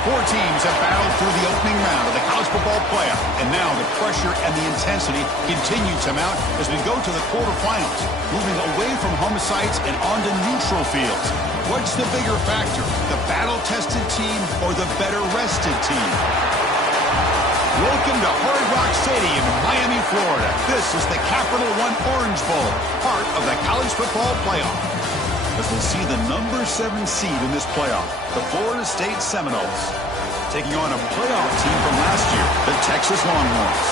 Four teams have battled through the opening round of the college football playoff, and now the pressure and the intensity continue to mount as we go to the quarterfinals, moving away from home sites and onto neutral fields. What's the bigger factor, the battle-tested team or the better-rested team? Welcome to Hard Rock Stadium in Miami, Florida. This is the Capital One Orange Bowl, part of the college football playoff. As we'll see the number 7 seed in this playoff, the Florida State Seminoles, taking on a playoff team from last year, the Texas Longhorns.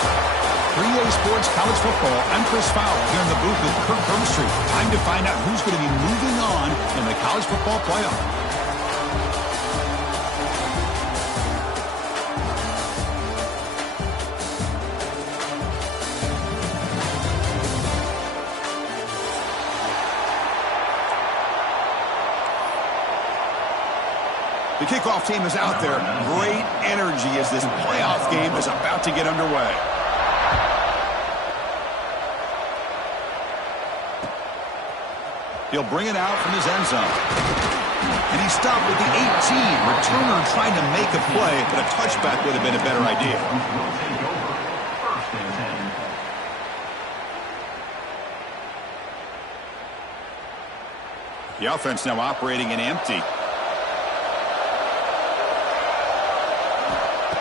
3A Sports College Football, I'm Chris Fowler here in the booth with Kirk Hermstreet. Time to find out who's going to be moving on in the college football playoff. The kickoff team is out there. Great energy as this playoff game is about to get underway. He'll bring it out from his end zone. And he stopped with the 18. Returner trying to make a play, but a touchback would have been a better idea. The offense now operating in empty.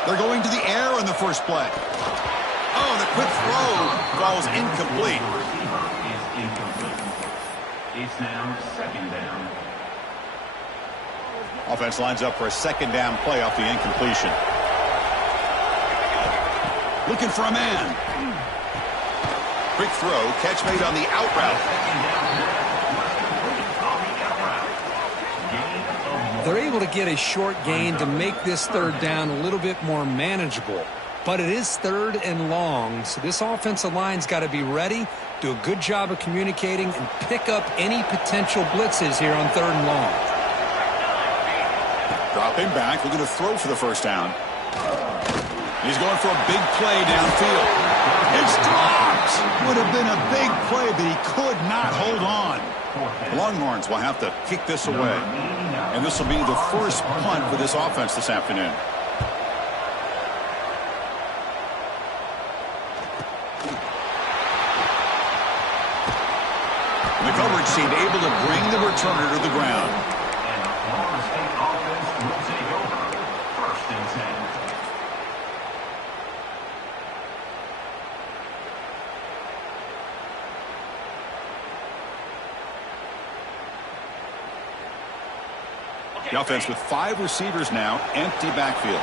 They're going to the air on the first play. Oh, the quick throw falls incomplete. It's now second down. Offense lines up for a second down play off the incompletion. Looking for a man. Quick throw, catch made on the out route. They're able to get a short gain to make this third down a little bit more manageable. But it is third and long, so this offensive line's got to be ready, do a good job of communicating, and pick up any potential blitzes here on third and long. Dropping back, looking to throw for the first down. He's going for a big play downfield. It's dropped! Would have been a big play, but he could not hold on. The Longhorns will have to kick this away. And this will be the first punt for this offense this afternoon. The coverage seemed able to bring the returner to the ground. And the Florida State offense will take over. First and 10. The offense with 5 receivers now, empty backfield.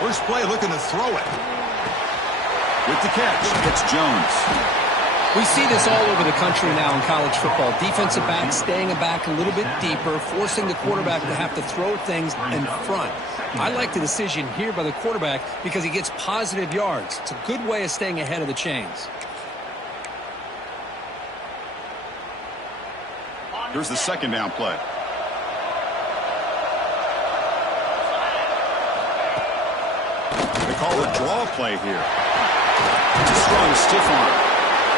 First play looking to throw it. With the catch, it's Jones. We see this all over the country now in college football. Defensive backs staying back a little bit deeper, forcing the quarterback to have to throw things in front. I like the decision here by the quarterback because he gets positive yards. It's a good way of staying ahead of the chains. Here's the second down play. They call a draw play here. It's a strong stiff arm.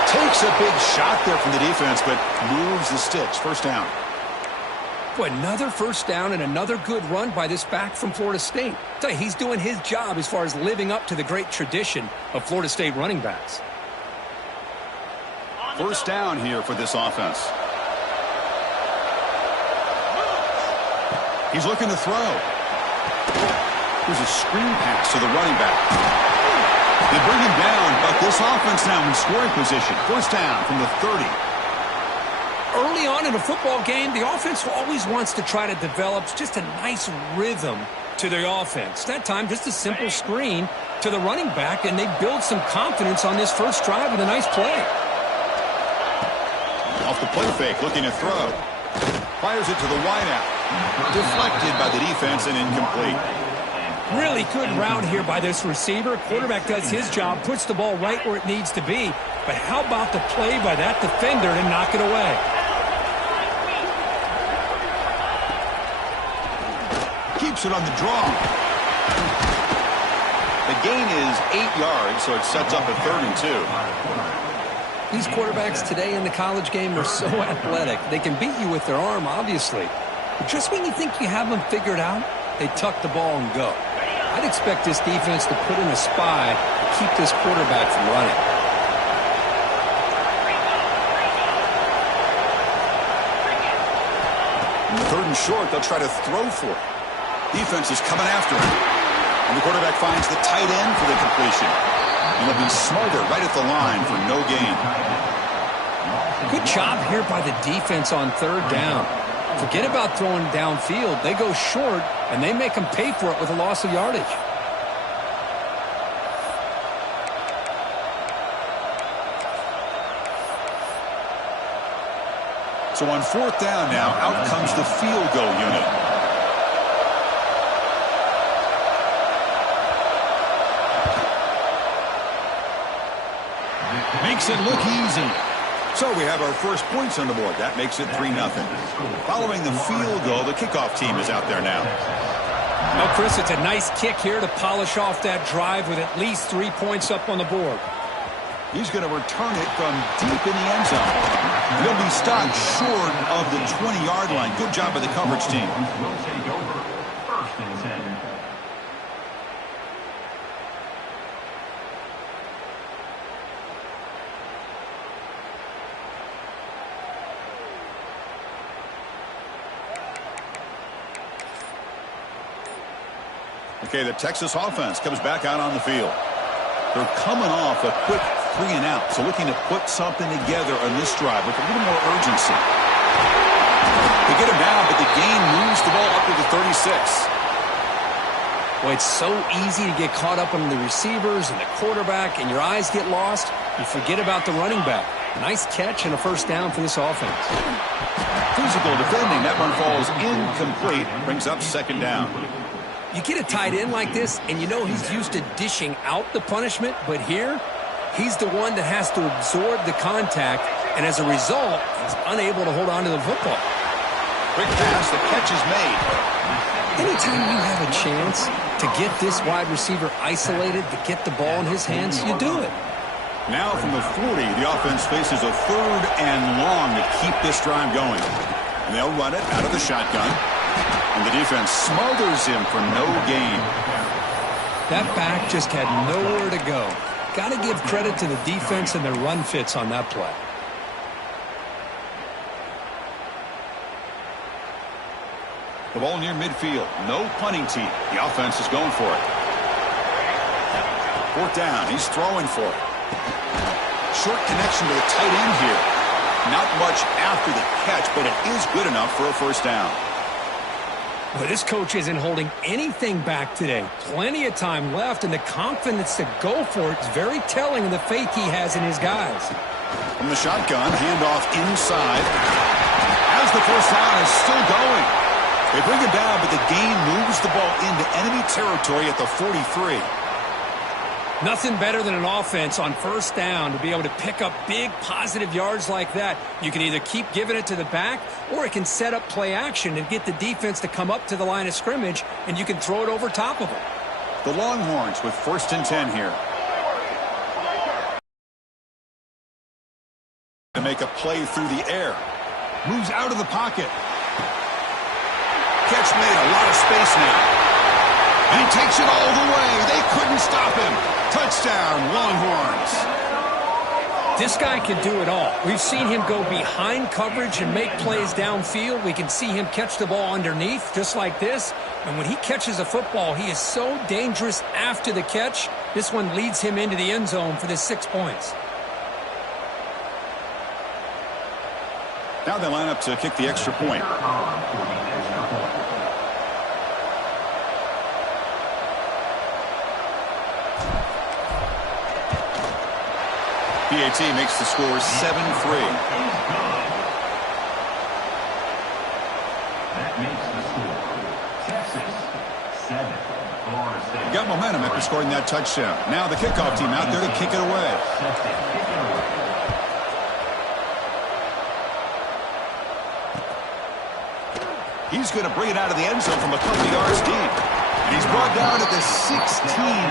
Takes a big shot there from the defense, but moves the sticks. First down. Boy, another first down and another good run by this back from Florida State. I tell you, he's doing his job as far as living up to the great tradition of Florida State running backs. First down here for this offense. He's looking to throw. There's a screen pass to the running back. They bring him down, but this offense now in scoring position. First down from the 30. Early on in a football game, the offense always wants to try to develop just a nice rhythm to their offense. That time, just a simple screen to the running back, and they build some confidence on this first drive with a nice play. Off the play fake, looking to throw. Fires it to the wideout. Deflected by the defense and incomplete. Really good route here by this receiver. Quarterback does his job, puts the ball right where it needs to be. But how about the play by that defender to knock it away? Keeps it on the draw. The gain is 8 yards, so it sets up a 3rd and 2. These quarterbacks today in the college game are so athletic. They can beat you with their arm, obviously. But just when you think you have them figured out, they tuck the ball and go. I'd expect this defense to put in a spy to keep this quarterback from running. Third and short, they'll try to throw for it. Defense is coming after him. And the quarterback finds the tight end for the completion. And it'll be Smolder right at the line for no gain. Good job here by the defense on third down. Forget about throwing downfield. They go short, and they make them pay for it with a loss of yardage. So on fourth down now, out comes the field goal unit. Makes it look easy. So we have our first points on the board. That makes it 3-0. Following the field goal, the kickoff team is out there now. Well, Chris, it's a nice kick here to polish off that drive with at least 3 points up on the board. He's going to return it from deep in the end zone. He'll be stopped short of the 20-yard line. Good job by the coverage team. Will take over. First and 10. Okay, the Texas offense comes back out on the field. They're coming off a quick 3 and out, so looking to put something together on this drive with a little more urgency. They get him down, but the gain moves the ball up to the 36. Well, it's so easy to get caught up on the receivers and the quarterback, and your eyes get lost. You forget about the running back. Nice catch and a first down for this offense. Physical defending. That one falls incomplete. Brings up second down. You get a tight end like this, and you know he's used to dishing out the punishment, but here, he's the one that has to absorb the contact, and as a result, he's unable to hold on to the football. Quick pass, the catch is made. Anytime you have a chance to get this wide receiver isolated, to get the ball in his hands, you do it. Now from the 40, the offense faces a third and long to keep this drive going. And they'll run it out of the shotgun. And the defense smothers him for no gain. That back just had nowhere to go. Got to give credit to the defense and their run fits on that play. The ball near midfield. No punting team. The offense is going for it. Fourth down. He's throwing for it. Short connection to the tight end here. Not much after the catch, but it is good enough for a first down. But this coach isn't holding anything back today. Plenty of time left, and the confidence to go for it is very telling of the faith he has in his guys. From the shotgun, handoff inside. As the first down is still going. They bring it down, but the gain moves the ball into enemy territory at the 43. Nothing better than an offense on first down to be able to pick up big positive yards like that. You can either keep giving it to the back, or it can set up play action and get the defense to come up to the line of scrimmage, and you can throw it over top of them. The Longhorns with first and 10 here. To make a play through the air. Moves out of the pocket. Catch made, a lot of space now. And he takes it all the way. They couldn't stop him. Touchdown, Longhorns. This guy can do it all. We've seen him go behind coverage and make plays downfield. We can see him catch the ball underneath, just like this. And when he catches a football, he is so dangerous after the catch. This one leads him into the end zone for the 6 points. Now they line up to kick the extra point. PAT makes the score 7-3. That makes the score Texas 7. Florida State. Got momentum after scoring that touchdown. Now the kickoff team out there to kick it away. He's going to bring it out of the end zone from a couple yards deep. And he's brought down at the 16.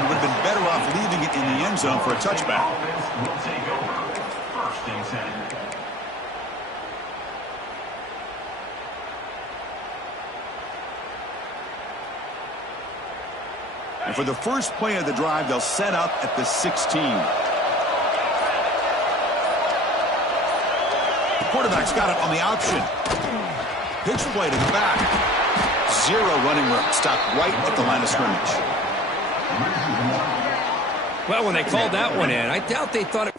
Would have been better off leaving it in the end zone for a touchback. Will take over. First and 10. And for the first play of the drive, they'll set up at the 16. The quarterback's got it on the option. Pitch play to the back. Zero running room. Stopped right at the line of scrimmage. Well, when they called that one in, I doubt they thought it...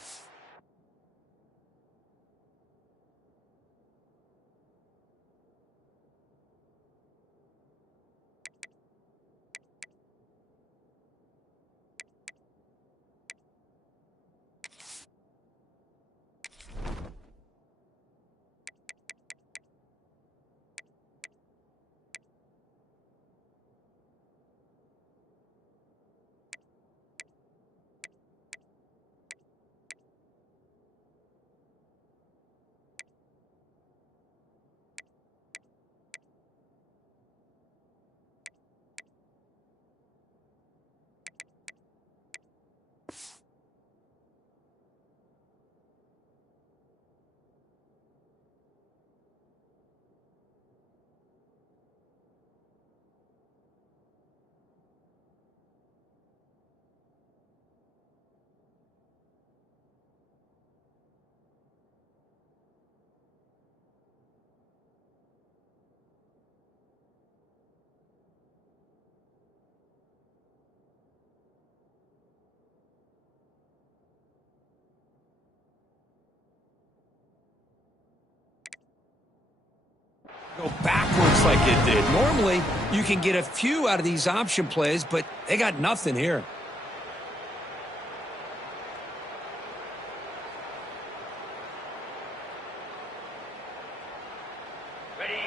Go backwards like it did. Normally, you can get a few out of these option plays, but they got nothing here.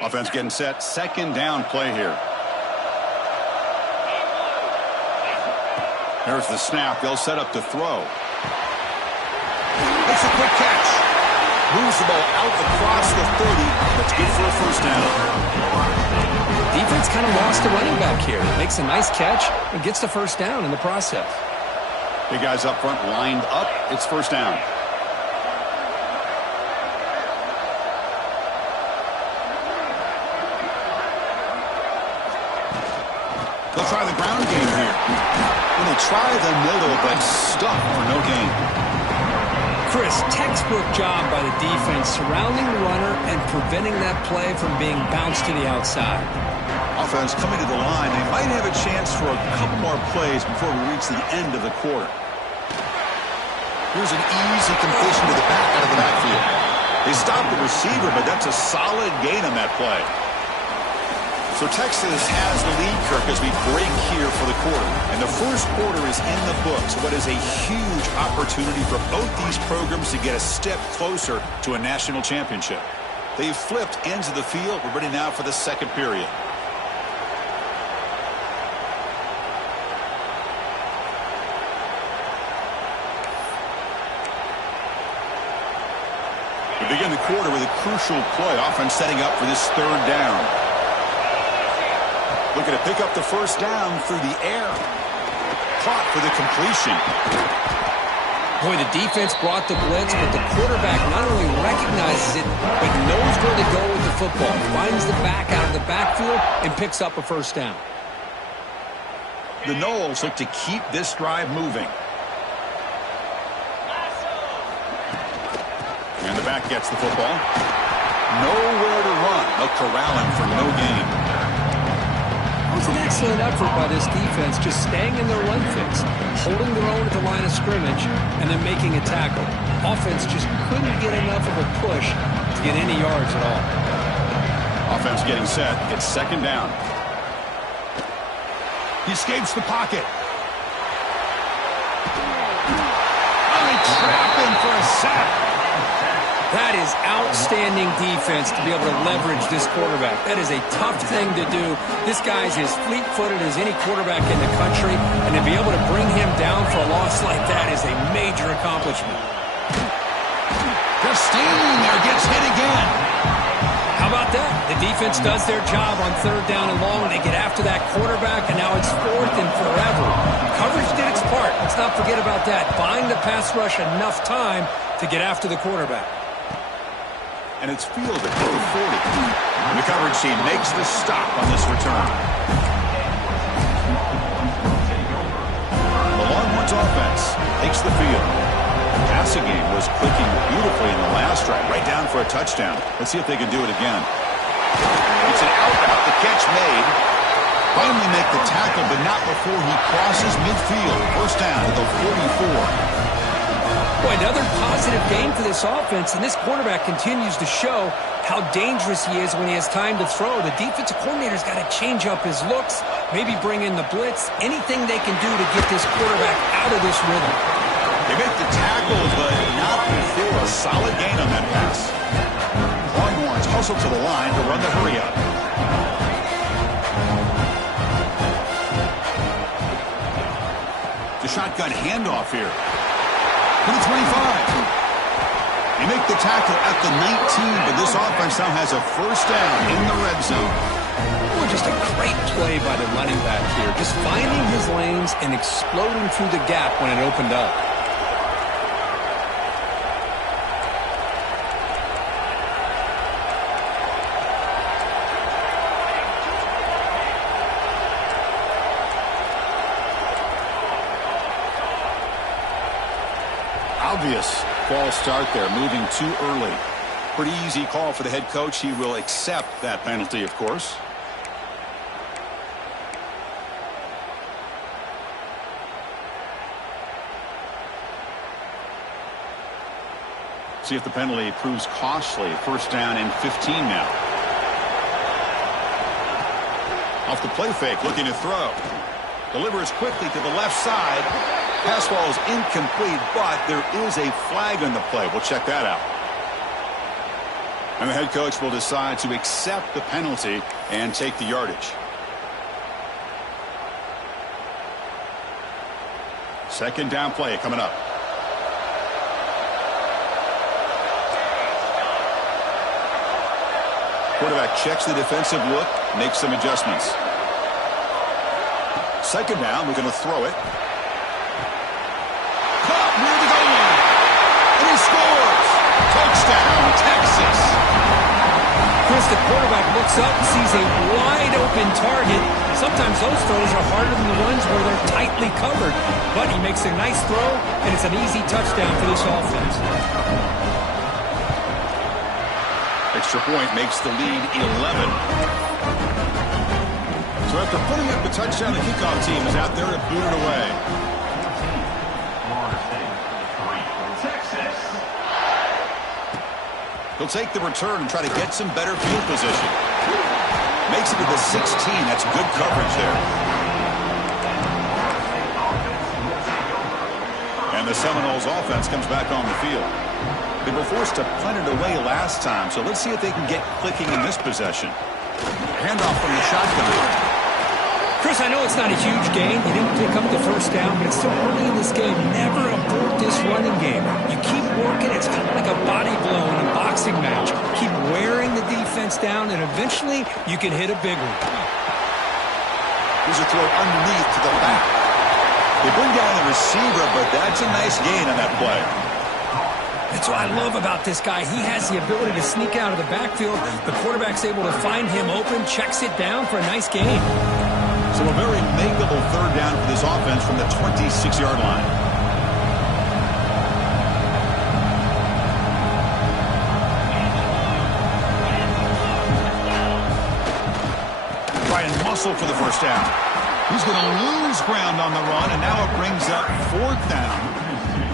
Offense getting set. Second down play here. Here's the snap. They'll set up to throw. Makes a quick catch. Moves the ball out across the 30. That's good for a first down. Defense kind of lost the running back here. Makes a nice catch and gets the first down in the process. Big guys up front lined up. It's first down. They'll try the ground game here. And they'll try the middle, but stuck for no gain. Chris, textbook job by the defense surrounding the runner and preventing that play from being bounced to the outside. Offense coming to the line. They might have a chance for a couple more plays before we reach the end of the quarter. Here's an easy completion to the back out of the backfield. They stopped the receiver, but that's a solid gain on that play. So Texas has the lead, Kirk, as we break here for the quarter. And the first quarter is in the books. What is a huge opportunity for both these programs to get a step closer to a national championship. They've flipped ends of the field. We're ready now for the second period. We begin the quarter with a crucial play. Offense setting up for this third down. Looking to pick up the first down through the air. Caught for the completion. Boy, the defense brought the blitz, but the quarterback not only recognizes it, but knows where to go with the football. Finds the back out of the backfield and picks up a first down. The Noles look to keep this drive moving. And the back gets the football. Nowhere to run. They'll corral him for no gain. It's an excellent effort by this defense, just staying in their run fix, holding their own at the line of scrimmage, and then making a tackle. Offense just couldn't get enough of a push to get any yards at all. Offense getting set. It's second down. He escapes the pocket. Oh, they trap him for a sack. That is outstanding defense to be able to leverage this quarterback. That is a tough thing to do. This guy's as fleet-footed as any quarterback in the country, and to be able to bring him down for a loss like that is a major accomplishment. Christine there gets hit again. How about that? The defense does their job on third down and long. They get after that quarterback, and now it's fourth and forever. Coverage did its part. Let's not forget about that. Buying the pass rush enough time to get after the quarterback. And it's fielded at the 40. The coverage team makes the stop on this return. Patriots offense takes the field. The passing game was clicking beautifully in the last drive, right down for a touchdown. Let's see if they can do it again. It's an out-route, the catch made. Finally make the tackle, but not before he crosses midfield. First down at the 44. Boy, another positive game for this offense, and this quarterback continues to show how dangerous he is when he has time to throw. The defensive coordinator's got to change up his looks, maybe bring in the blitz, anything they can do to get this quarterback out of this rhythm. They make the tackle, but not before a solid gain on that pass. Longhorns hustle to the line to run the hurry-up. The shotgun handoff here. To the 25. They make the tackle at the 19, but this offense now has a first down in the red zone. Well, just a great play by the running back here. Just finding his lanes and exploding through the gap when it opened up. Obvious false start there, moving too early. Pretty easy call for the head coach. He will accept that penalty, of course. See if the penalty proves costly. First down and 15 now. Off the play fake, looking to throw. Delivers quickly to the left side. Pass ball is incomplete, but there is a flag on the play. We'll check that out. And the head coach will decide to accept the penalty and take the yardage. Second down play coming up. Quarterback checks the defensive look, makes some adjustments. Second down, we're going to throw it. Caught near the goal line. And he scores. Touchdown, Texas. Chris, the quarterback looks up and sees a wide open target. Sometimes those throws are harder than the ones where they're tightly covered. But he makes a nice throw, and it's an easy touchdown for this offense. Extra point makes the lead 11. So after putting up the touchdown, the kickoff team is out there to boot it away. Texas. He'll take the return and try to get some better field position. Makes it to the 16. That's good coverage there. And the Seminoles offense comes back on the field. They were forced to punt it away last time, so let's see if they can get clicking in this possession. Handoff from the shotgun. Chris, I know it's not a huge gain. You didn't pick up the first down, but it's still early in this game. Never abort this running game. You keep working. It's kind of like a body blow in a boxing match. Keep wearing the defense down, and eventually you can hit a big one. Here's a throw underneath to the back. They bring down the receiver, but that's a nice gain on that play. That's what I love about this guy. He has the ability to sneak out of the backfield. The quarterback's able to find him open, checks it down for a nice gain. So a very makeable third down for this offense from the 26-yard line. Try and muscle for the first down. He's going to lose ground on the run, and now it brings up fourth down.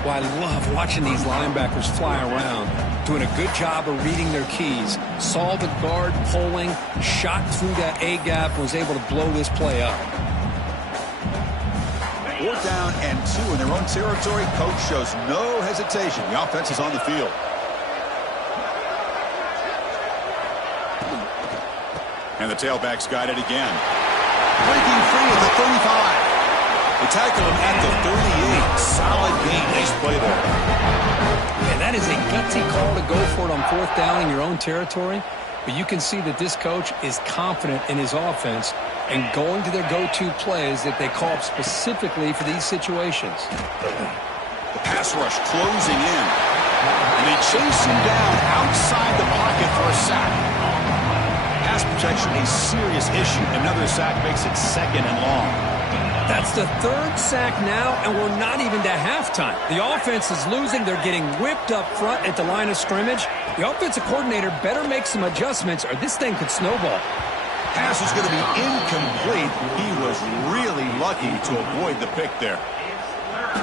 Well, I love watching these linebackers fly around, doing a good job of reading their keys. Saw the guard pulling, shot through that A-gap, was able to blow this play up. Fourth down and 2 in their own territory. Coach shows no hesitation. The offense is on the field. And the tailback's got it again. Breaking free at the 35. They tackle him at the 38. Solid gain. Nice play there. Man, that is a gutsy call to go for it on fourth down in your own territory. But you can see that this coach is confident in his offense and going to their go-to plays that they call up specifically for these situations. The pass rush closing in. And they chase him down outside the pocket for a sack. Pass protection, a serious issue. Another sack makes it second and long. That's the third sack now, and we're not even to halftime. The offense is losing. They're getting whipped up front at the line of scrimmage. The offensive coordinator better make some adjustments, or this thing could snowball. Pass is going to be incomplete. He was really lucky to avoid the pick there.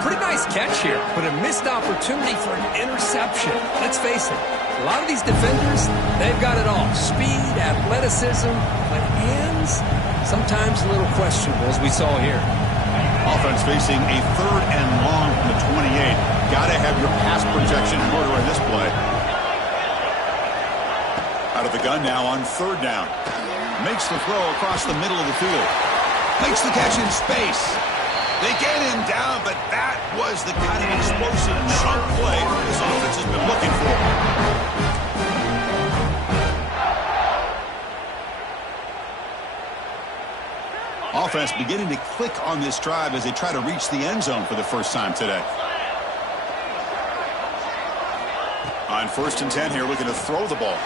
Pretty nice catch here, but a missed opportunity for an interception. Let's face it, a lot of these defenders, they've got it all. Speed, athleticism, but hands, sometimes a little questionable, as we saw here. Offense facing a 3rd and long from the 28. Got to have your pass protection in order in this play. Out of the gun now on 3rd down. Makes the throw across the middle of the field. Makes the catch in space. They get him down, but that was the kind of explosive chunk play this offense has been looking for. Offense beginning to click on this drive as they try to reach the end zone for the first time today. On 1st and 10 here, looking to throw the ball.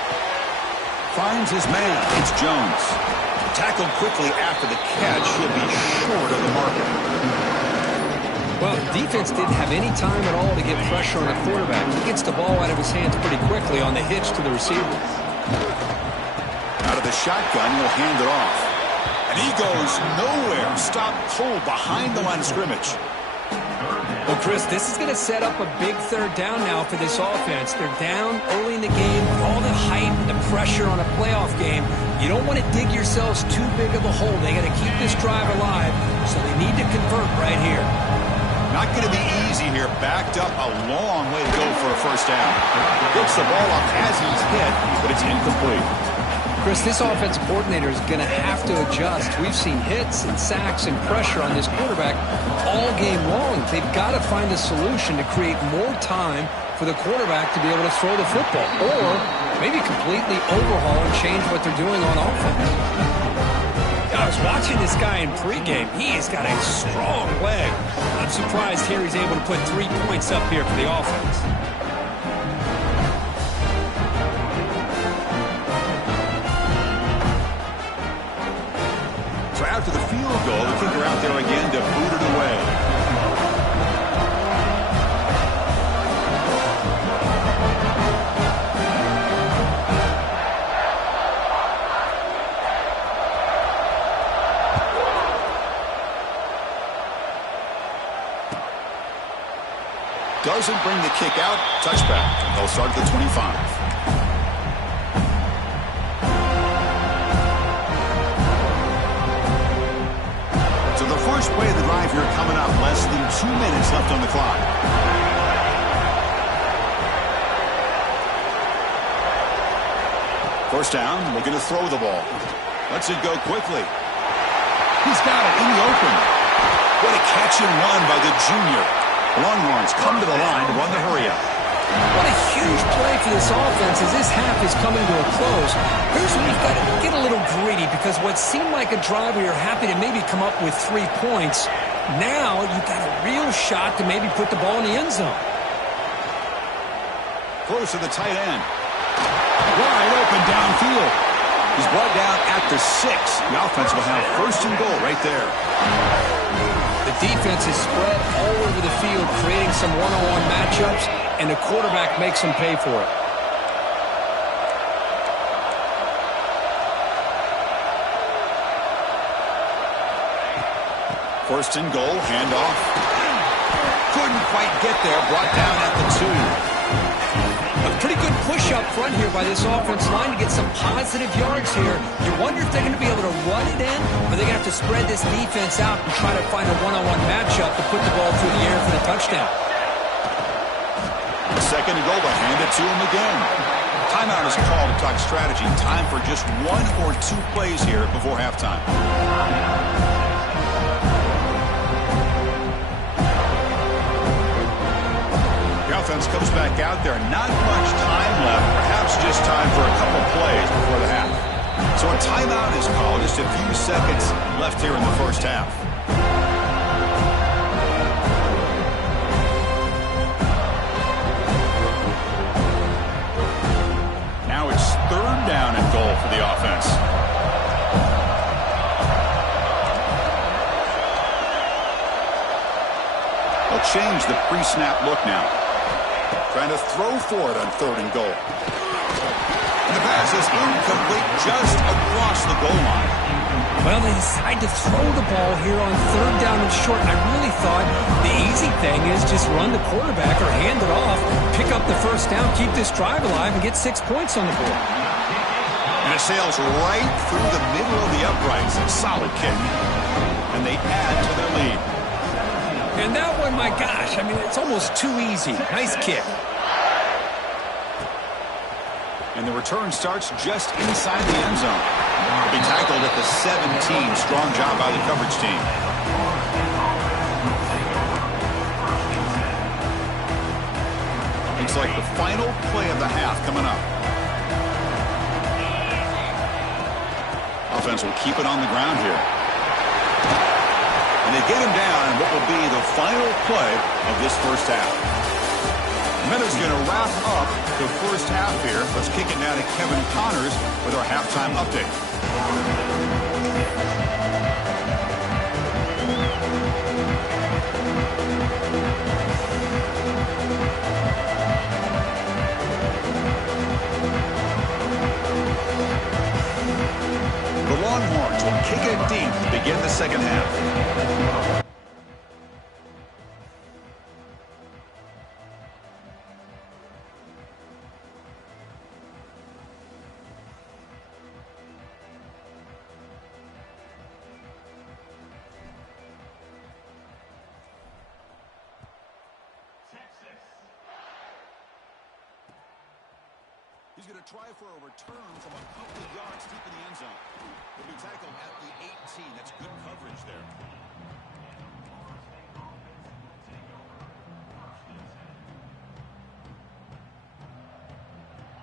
Finds his man. It's Jones. Tackled quickly after the catch. He'll be short of the marker. Well, the defense didn't have any time at all to get pressure on the quarterback. He gets the ball out of his hands pretty quickly on the hitch to the receiver. Out of the shotgun, he'll hand it off. And he goes nowhere. Stopped cold behind the line of scrimmage. Well, Chris, this is going to set up a big 3rd down now for this offense. They're down early in the game. All the hype and the pressure on a playoff game. You don't want to dig yourselves too big of a hole. They got to keep this drive alive, so they need to convert right here. Not going to be easy here. Backed up a long way to go for a 1st down. Gets the ball up as he's hit, but it's incomplete. Chris, this offensive coordinator is going to have to adjust. We've seen hits and sacks and pressure on this quarterback all game long. They've got to find a solution to create more time for the quarterback to be able to throw the football, or maybe completely overhaul and change what they're doing on offense. I was watching this guy in pregame. He's got a strong leg. I'm surprised here he's able to put 3 points up here for the offense. So after the field goal, the kicker out there again to boot it away. Doesn't bring the kick out. Touchback. They'll start at the 25. First play of the drive here coming up. Less than 2 minutes left on the clock. First down, looking to throw the ball. Lets it go quickly. He's got it in the open. What a catch and run by the junior. Longhorns come to the line to run the hurry up. What a huge play for this offense as this half is coming to a close. Here's where you've got to get a little greedy, because what seemed like a drive where you're happy to maybe come up with 3 points, now you've got a real shot to maybe put the ball in the end zone. Close to the tight end. Wide open downfield. He's brought down at the 6. The offense will have 1st and goal right there. The defense is spread all over the field, creating some one-on-one matchups, and the quarterback makes them pay for it. First and goal, handoff. Couldn't quite get there, brought down at the 2. A pretty good push up front here by this offense line to get some positive yards here. You wonder if they're going to be able to run it in, or they're going to have to spread this defense out and try to find a one-on-one matchup to put the ball through the air for the touchdown. Second and goal, to hand it to him again. Timeout is called to talk strategy. Time for just 1 or 2 plays here before halftime. Offense comes back out there. Not much time left. Perhaps just time for a couple plays before the half. So a timeout is called. Just a few seconds left here in the first half. Now it's 3rd down and goal for the offense. change the pre-snap look now. Trying to throw for it on 3rd and goal. And the pass is incomplete just across the goal line. Well, they decide to throw the ball here on 3rd down and short. I really thought the easy thing is just run the quarterback or hand it off, pick up the 1st down, keep this drive alive, and get 6 points on the board. And it sails right through the middle of the uprights. A solid kick. And they add to their lead. And that one, my gosh, I mean, it's almost too easy. Nice kick. And the return starts just inside the end zone. He tackled at the 17. Strong job by the coverage team. Looks like the final play of the half coming up. Offense will keep it on the ground here. And they get him down in what will be the final play of this 1st half. Minutes going to wrap up the 1st half here. Let's kick it now to Kevin Connors with our halftime update. The Longhorns will kick it deep to begin the 2nd half. He's going to try for a return from a couple of yards deep in the end zone. He'll be tackled at the 18. That's good coverage there.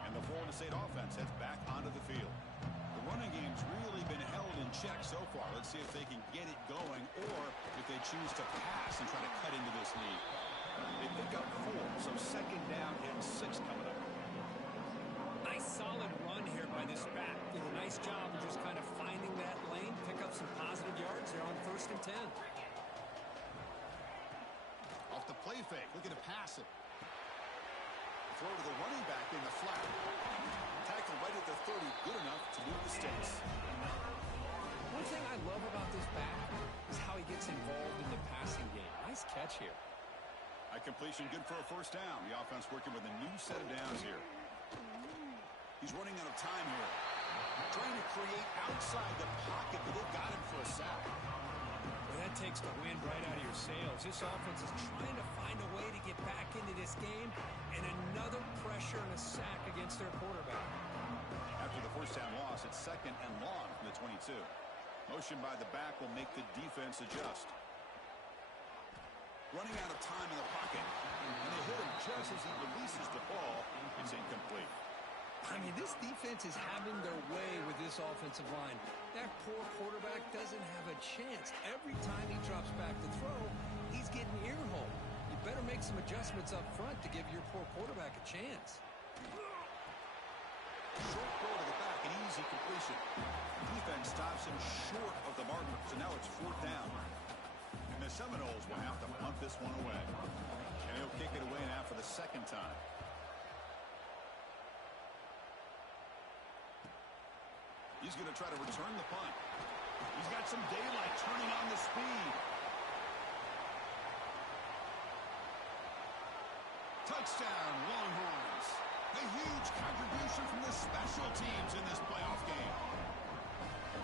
And the Florida State offense heads back onto the field. The running game's really been held in check so far. Let's see if they can get it going or if they choose to pass and try to cut into this lead. They pick up 4, so 2nd down and 6 coming up. Nice solid run here by this back. Did a nice job of just kind of finding that lane, pick up some positive yards there on 1st and 10. Off the play fake, looking to pass it. Throw to the running back in the flat. Tackle right at the 30, good enough to move the sticks. One thing I love about this back is how he gets involved in the passing game. Nice catch here. A completion good for a 1st down. The offense working with a new set of downs here. He's running out of time here. Trying to create outside the pocket, but they've got him for a sack. Well, that takes the wind right out of your sails. This offense is trying to find a way to get back into this game, and another pressure and a sack against their quarterback. After the 1st down loss, it's 2nd and long from the 22. Motion by the back will make the defense adjust. Running out of time in the pocket. And they hit him just as he releases the ball. It's incomplete. I mean, this defense is having their way with this offensive line. That poor quarterback doesn't have a chance. Every time he drops back to throw, he's getting earhole. You better make some adjustments up front to give your poor quarterback a chance. Short throw to the back, an easy completion. Defense stops him short of the marker, so now it's 4th down. And the Seminoles will have to punt this one away. And he'll kick it away now for the 2nd time. He's going to try to return the punt. He's got some daylight turning on the speed. Touchdown, Longhorns. A huge contribution from the special teams in this playoff game.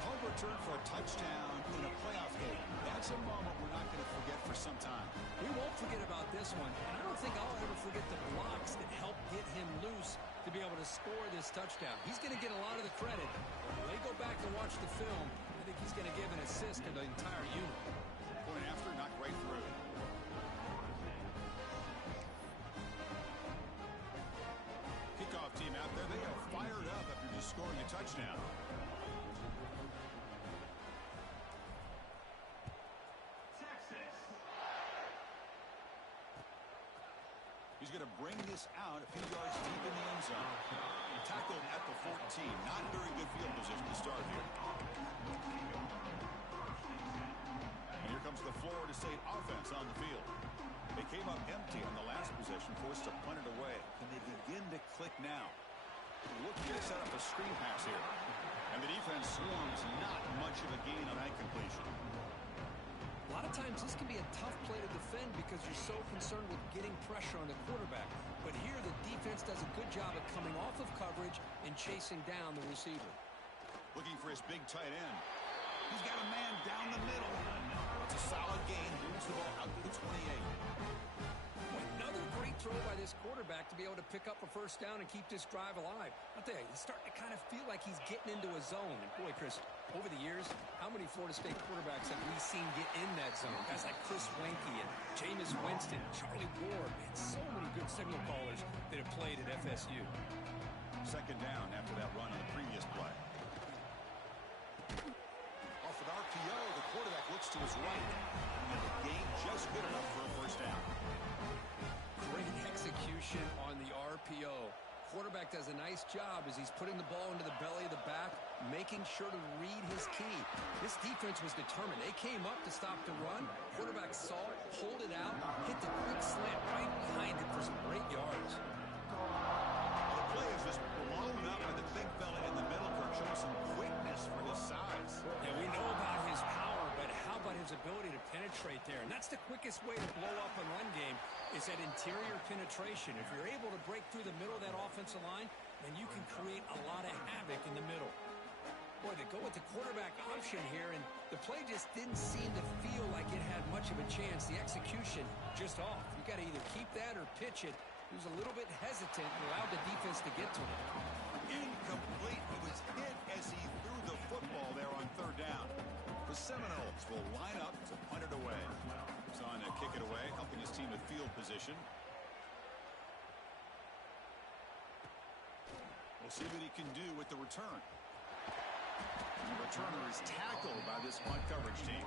Home return for a touchdown in a playoff game. That's a moment we're not going to forget for some time. We won't forget about this one, and I don't think I'll ever forget the blocks that helped get him loose to be able to score this touchdown. He's going to get a lot of the credit. When they go back and watch the film, I think he's going to give an assist to the entire unit. Point after, knocked right through. Kickoff team out there, they are fired up after just scoring a touchdown. He's going to bring this out a few yards deep in the end zone. Tackled at the 14. Not very good field position to start here. And here comes the Florida State offense on the field. They came up empty on the last possession, forced to punt it away. Can they begin to click now? Looking to set up a screen pass here. And the defense swarms, not much of a gain on that completion. A lot of times this can be a tough play to defend because you're so concerned with getting pressure on the quarterback. But here the defense does a good job of coming off of coverage and chasing down the receiver. Looking for his big tight end. He's got a man down the middle. It's a solid gain. Moves the ball out to the 28. Another great throw by this quarterback to be able to pick up a first down and keep this drive alive. I'll tell you, he's starting to kind of feel like he's getting into a zone. And boy, Chris, over the years, how many Florida State quarterbacks have we seen get in that zone? Guys like Chris Wenke and Jameis Winston, Charlie Ward, and so many good signal callers that have played at FSU. Second down after that run on the previous play. Off an RPO, the quarterback looks to his right. And the gain just good enough for a first down. Great execution on the RPO. Quarterback does a nice job as he's putting the ball into the belly of the back, making sure to read his key. This defense was determined. They came up to stop the run. Quarterback saw it, pulled it out, hit the quick slant right behind it for some great yards. The play is just blown up by the big fella in the middle, Kirk, showing some quickness for his size. Yeah, we know about his power, but how about his ability to penetrate there? And that's the quickest way to blow up a run game is that interior penetration. If you're able to break through the middle of that offensive line, then you can create a lot of havoc in the middle. Boy, they go with the quarterback option here, and the play just didn't seem to feel like it had much of a chance. The execution just off. You got to either keep that or pitch it. He was a little bit hesitant and allowed the defense to get to him. Incomplete. He was hit as he threw the football there on third down. The Seminoles will line up to punt it away. He's on to kick it away, helping his team with field position. We'll see what he can do with the return. And the returner is tackled by this punt coverage team.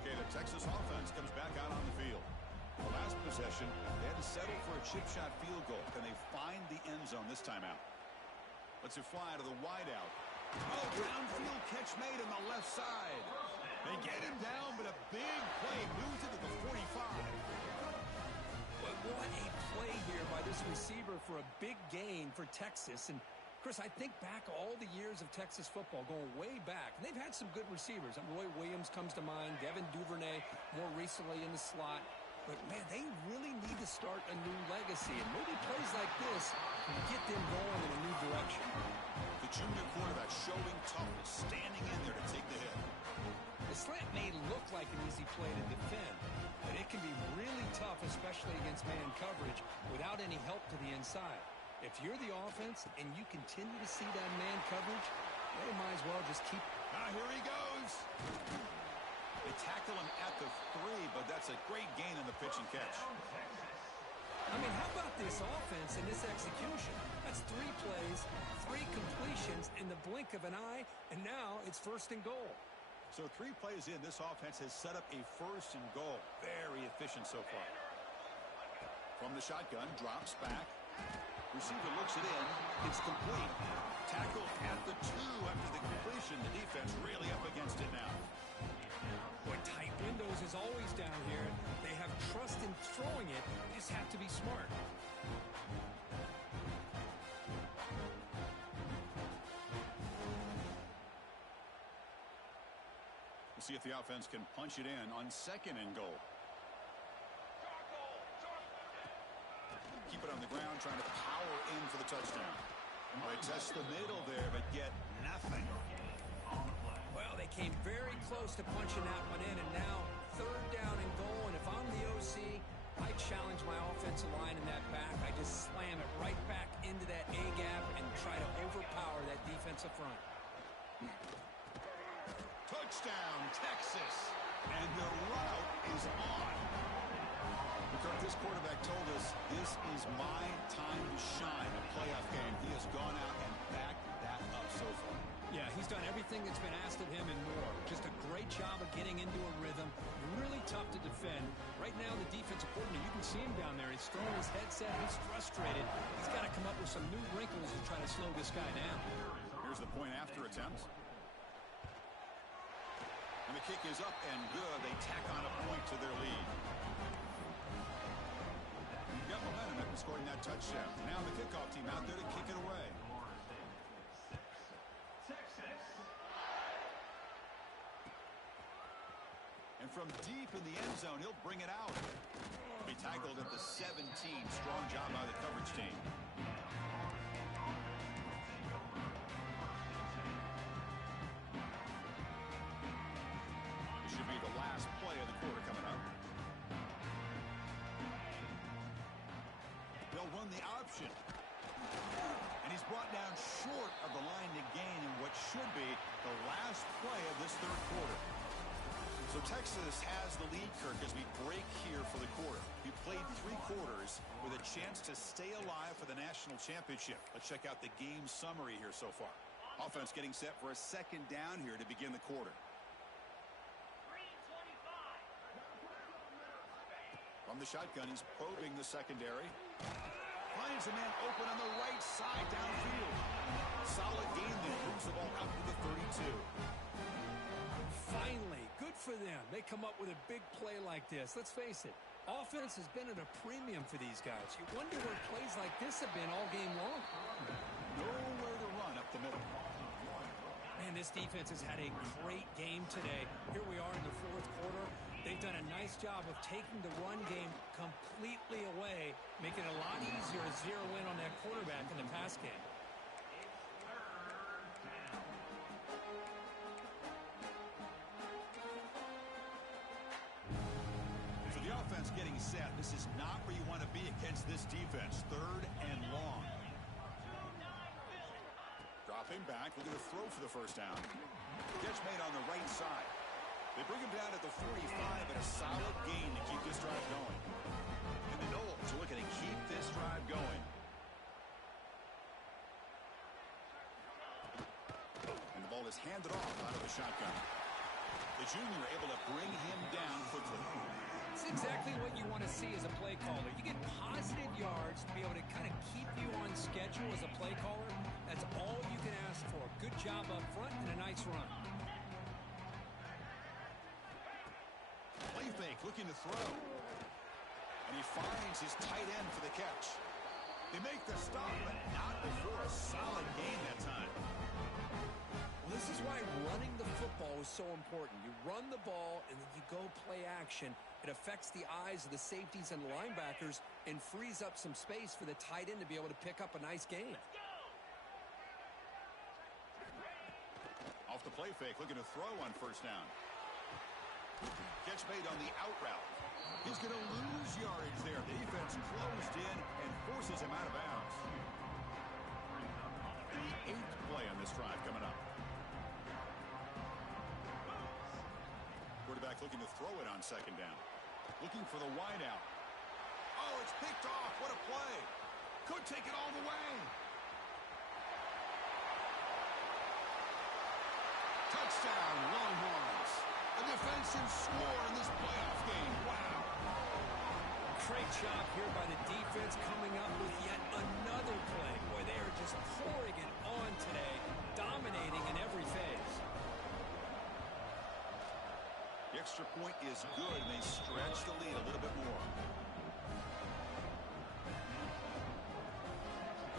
Okay, the Texas offense comes back out on the field. The last possession, they had to settle for a chip shot field goal. Can they find the end zone this time out? Let's it fly to the wideout. Oh, downfield catch made on the left side. They get him down, but a big play moves it to the 45. But what a play here by this receiver for a big gain for Texas. And Chris, I think back all the years of Texas football, going way back, and they've had some good receivers. Roy Williams comes to mind, Devin Duvernay more recently in the slot. But, man, they really need to start a new legacy, and maybe plays like this can get them going in a new direction. The junior quarterback showing toughness, standing in there to take the hit. The slant may look like an easy play to defend, but it can be really tough, especially against man coverage, without any help to the inside. If you're the offense and you continue to see that man coverage, they might as well just keep. Ah, here he goes. They tackle him at the 3, but that's a great gain in the pitch and catch. I mean, how about this offense and this execution? That's 3 plays, 3 completions in the blink of an eye, and now it's first and goal. So 3 plays in, this offense has set up a first and goal. Very efficient so far. From the shotgun, drops back. Receiver looks it in. It's complete. Tackle at the 2 after the completion. The defense really up against it now. Boy, tight windows is always down here. They have trust in throwing it. They just have to be smart. We'll see if the offense can punch it in on second and goal. Keep it on the ground, trying to power in for the touchdown. They test the middle there, but get nothing. Well, they came very close to punching that one in, and now third down and goal. And if I'm the OC, I challenge my offensive line in that back. I just slam it right back into that A-gap and try to overpower that defensive front. Touchdown, Texas. And the route is on. Kirk, this quarterback told us this is my time to shine, a playoff game. He has gone out and backed that up so far. Yeah, he's done everything that's been asked of him and more. Just a great job of getting into a rhythm. Really tough to defend. Right now, the defensive coordinator, you can see him down there. He's throwing his headset. He's frustrated. He's got to come up with some new wrinkles to try to slow this guy down. Here's the point after attempt. And the kick is up and good. They tack on a point to their lead. Got momentum after scoring that touchdown. Now the kickoff team out there to kick it away. And from deep in the end zone, he'll bring it out. He tackled at the 17. Strong job by the coverage team. This should be the last play of the quarter coming up. They'll run the option. And he's brought down short of the line to gain in what should be the last play of this third quarter. So Texas has the lead, Kirk, as we break here for the quarter. We played 3 quarters with a chance to stay alive for the national championship. Let's check out the game summary here so far. Offense getting set for a second down here to begin the quarter. From the shotgun, he's probing the secondary. Finds a man open on the right side downfield. Solid game there. Moves the ball out to the 32. Finally, good for them. They come up with a big play like this. Let's face it, offense has been at a premium for these guys. You wonder where plays like this have been all game long. Nowhere to run up the middle. Man, this defense has had a great game today. Here we are in the fourth quarter. They've done a nice job of taking the run game completely away, making it a lot easier to zero in on that quarterback in the pass game. Offense getting set. This is not where you want to be against this defense. 3rd and long. Dropping back, looking to throw for the first down. Catch made on the right side. They bring him down at the 45 and a solid gain to keep this drive going. And the Knowles are looking to keep this drive going. And the ball is handed off out of the shotgun. The junior able to bring him down quickly. It's exactly what you want to see as a play caller. You get positive yards to be able to kind of keep you on schedule as a play caller. That's all you can ask for. Good job up front and a nice run. Play fake, looking to throw. And he finds his tight end for the catch. They make the stop, but not before a solid gain that time. This is why running the football is so important. You run the ball, and then you go play action. It affects the eyes of the safeties and the linebackers and frees up some space for the tight end to be able to pick up a nice gain. Off the play fake, looking to throw on first down. Catch made on the out route. He's going to lose yardage there. The defense closed in and forces him out of bounds. The 8th play on this drive coming up. Quarterback looking to throw it on second down. Looking for the wide out. Oh, it's picked off. What a play. Could take it all the way. Touchdown, Longhorns. A defensive score in this playoff game. Wow. Great job here by the defense coming up with yet another play. Boy, they are just pouring it on today, dominating in every phase. The extra point is good, and they stretch the lead a little bit more.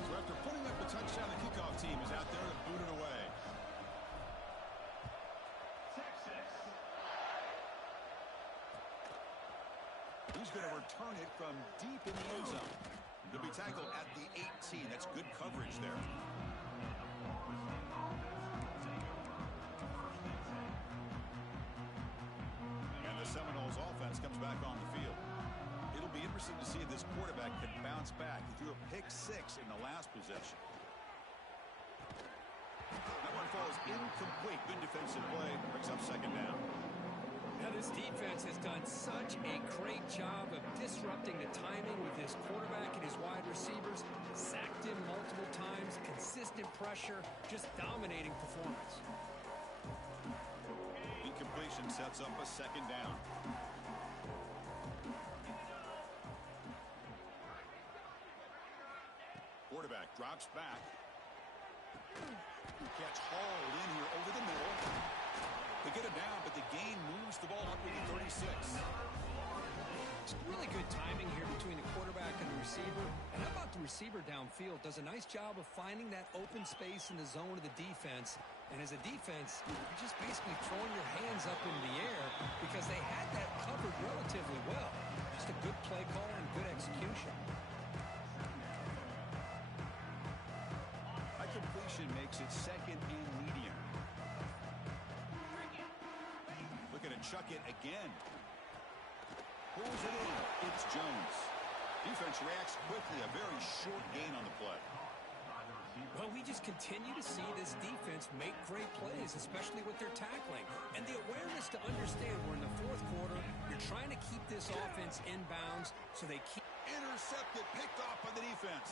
So after putting up the touchdown, the kickoff team is out there to boot it away. He's going to return it from deep in the end zone. He'll be tackled at the 18. That's good coverage there. The Seminoles offense comes back on the field. It'll be interesting to see if this quarterback can bounce back. He threw a pick-6 in the last possession. That one falls incomplete. Good defensive play. Brings up second down. Now this defense has done such a great job of disrupting the timing with his quarterback and his wide receivers. Sacked him multiple times. Consistent pressure. Just dominating performance. Incompletion sets up a second down. Quarterback drops back. Gets hauled in here over the middle. They get it down, but the gain moves the ball up to 36. It's really good timing here between the quarterback and the receiver. And how about the receiver downfield? Does a nice job of finding that open space in the zone of the defense. And as a defense, you're just basically throwing your hands up in the air because they had that covered relatively well. Just a good play call and good execution. A completion makes it second and medium. Looking to chuck it again. Pulls it in. It's Jones. Defense reacts quickly. A very short gain on the play. Well, we just continue to see this defense make great plays, especially with their tackling. And the awareness to understand we're in the fourth quarter. You're trying to keep this offense in bounds so they keep... Intercepted, picked off by the defense.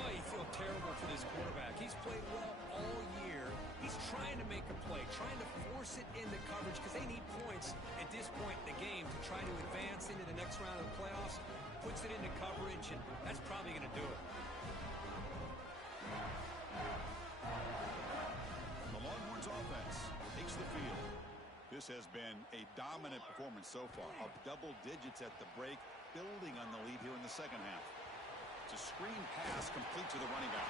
Oh, you feel terrible for this quarterback. He's played well all year. He's trying to make a play, trying to force it into coverage because they need points at this point in the game to try to advance into the next round of the playoffs. Puts it into coverage, and that's probably going to do it. The Longhorns offense takes the field. This has been a dominant performance so far. Up double digits at the break, building on the lead here in the second half. It's a screen pass complete to the running back.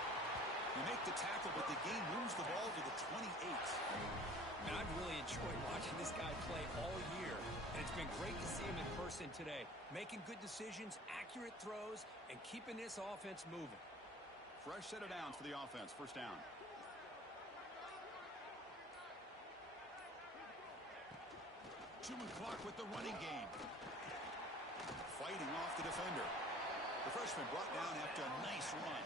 They make the tackle, but the gain moves the ball to the 28. And I've really enjoyed watching this guy play all year. And it's been great to see him in person today. Making good decisions, accurate throws, and keeping this offense moving. Fresh set of downs for the offense. First down. Human clock with the running game. Fighting off the defender. The freshman brought down after a nice run.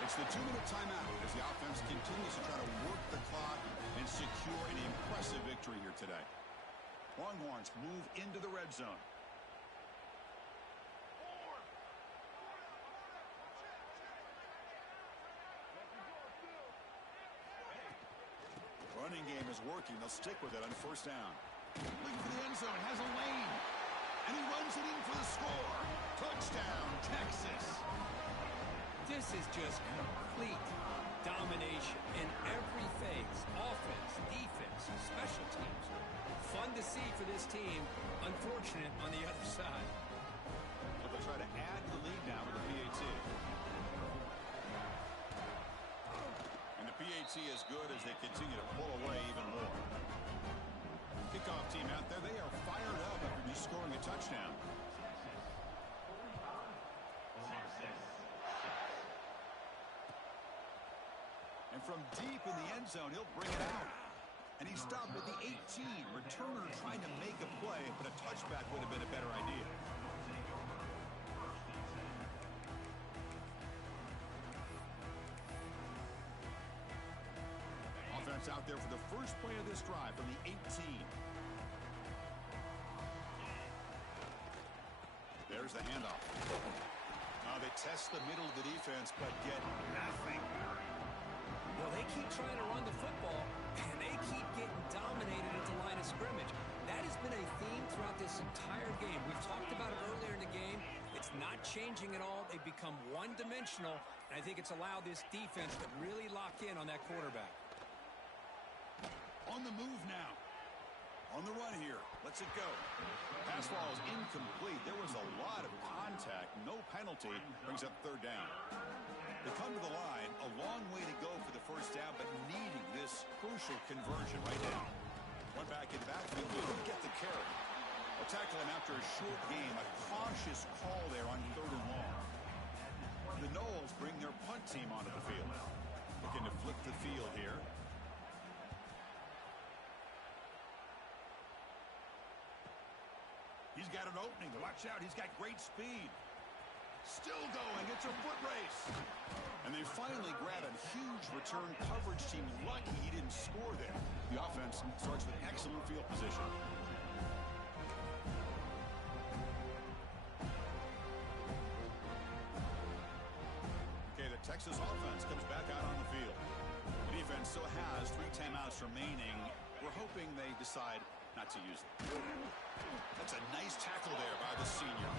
It's the 2-minute timeout as the offense continues to try to work the clock and secure an impressive victory here today. Longhorns move into the red zone. Running game is working. They'll stick with it on first down. Looking for the end zone. Has a lane. And he runs it in for the score. Touchdown, Texas. This is just complete domination in every phase. Offense, defense, special teams. Fun to see for this team. Unfortunate on the other side. But they'll try to add to the lead now with the PAT. And the PAT is good as they continue to pull away even more. Kickoff team out there, they are fired up after just scoring a touchdown. And from deep in the end zone, he'll bring it out. And he stopped at the 18. Returner trying to make a play, but a touchback would have been a better idea. Offense out there for the first play of this drive from the 18. There's the handoff. Now they test the middle of the defense, but get nothing. Well, they keep trying to run the football, and they keep getting dominated at the line of scrimmage. That has been a theme throughout this entire game. We've talked about it earlier in the game. It's not changing at all. They've become one-dimensional, and I think it's allowed this defense to really lock in on that quarterback. On the move now. On the run here. Lets it go. Pass ball is incomplete. There was a lot of contact. No penalty. Brings up third down. They come to the line. A long way to go for the first down, but needing this crucial conversion right now. One back in the backfield. He'll get the carry. They'll tackle him after a short game. A cautious call there on third and long. The Noles bring their punt team onto the field. Looking to flip the field here. He's got an opening. Watch out. He's got great speed. Still going. It's a foot race. And they finally grab a huge return coverage team. Lucky he didn't score there. The offense starts with excellent field position. Okay, the Texas offense comes back out on the field. The defense still has 3 timeouts remaining. We're hoping they decide not to use them. That's a nice tackle there by the senior.